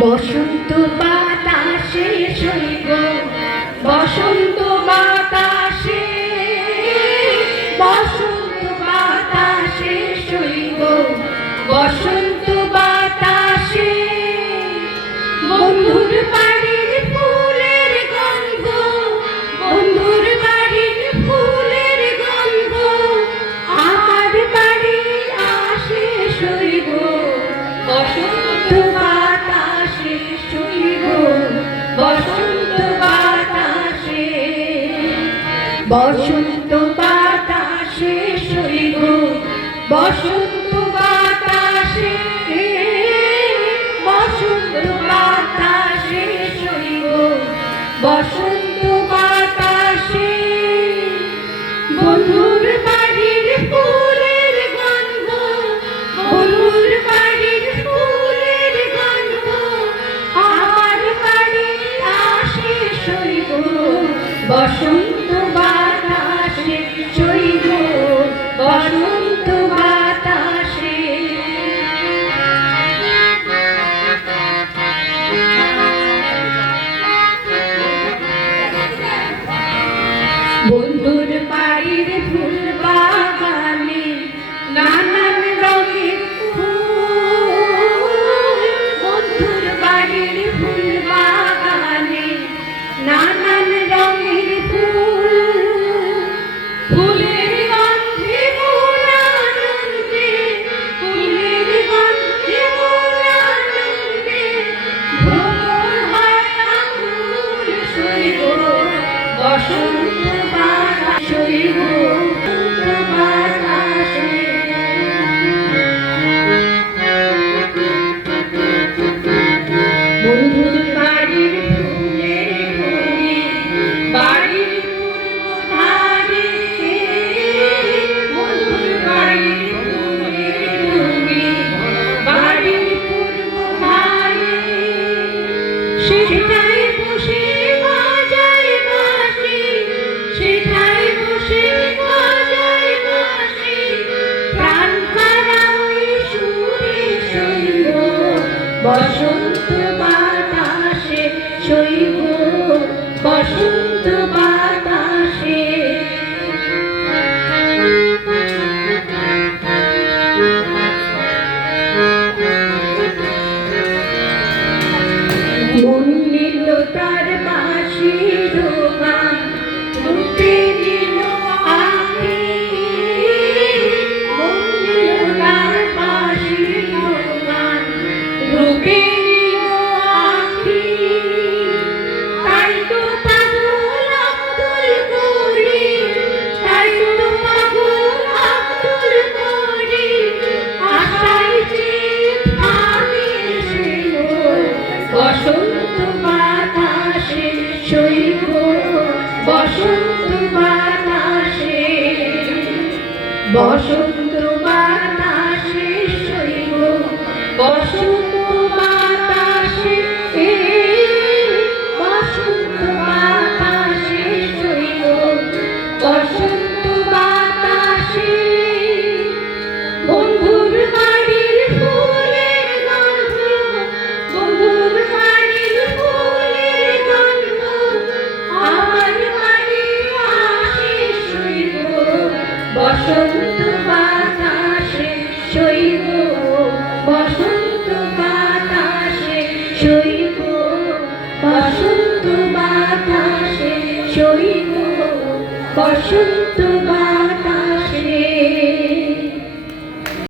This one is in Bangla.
বসন্ত বাতাসে শৈব, বসন্ত বাতাসে, বসন্ত বাতাসে শৈব, বসন্ত বাতাসে বন্ধুর বাড়ির ফুলের গন্ধ, বন্ধুর বাড়ির ফুলের গন্ধ আমার বাড়ি আসে শৈব, বসন্ত বাতাসে শৈব, বসন্ত বাতাসে, বসন্ত বাতাসে শৈব, বসন্ত বাতাসে, বসন্ত বাতাসে শৈব, বসন্ত বাতাসে বন্ধুর বাড়ির ফুলের গন্ধ, বন্ধুর বাড়ির ফুলের গন্ধ আমার বাড়ি আসে শৈব, বসন্ত বাতাসে শৈব, বসন্ত বাতাসে। বন্ধুর বাড়ির ফুল বাগানে নানান রঙের ফুল, বন্ধুর বাড়ির ফুল বাগানে নানান রঙের ফুল, ফুলের গন্ধে মন আনন্দে, ফুলের গন্ধে মন আনন্দে ভ্রমণ হয় আকুল শৈব, বসন্ত বাতাসে শৈব, বসন্ত বাতাসে। বন্ধুর বাড়ির ফুলের কলি বাড়ির পূর্ব ধারে, বন্ধুর বাড়ির ফুলের কলি বাড়ির পূর্ব ধারে, সেটাই বসে বাজায় বাঁশি, সেটাই বসে বাজায় বাঁশি প্রাণ ভরা ওই সুরে শৈব, বসন্ত বাতাসে শৈব, বসন্ত বাতাসে। মন নিল তার বাঁশির গান, রূপে নিল আঁখি, মন নিল তার বাঁশির গান, রূপে নিল আঁখি, তাই তো পাগল আব্দুল করিম, তাই তো পাগল আব্দুল করিম আশায় যে আমি শৈব, বসন্ত বাতাসে শৈব, বসন্ত বাতাসে, বসন্ত বাতাসে শৈব, বসন্ত বাতাসে, বসন্ত বাতাসে শৈব, বসন্ত বাতাসে বন্ধুর বাড়ির ফুলের গন্ধ, বন্ধুর বাড়ির ফুলের গন্ধ আমার বাড়ি আসে শৈব, বসন্ত বাতাসে শৈব, বসন্ত বাতাসে শৈব, বসন্ত বাতাসে শৈব, বসন্ত বাতাসে।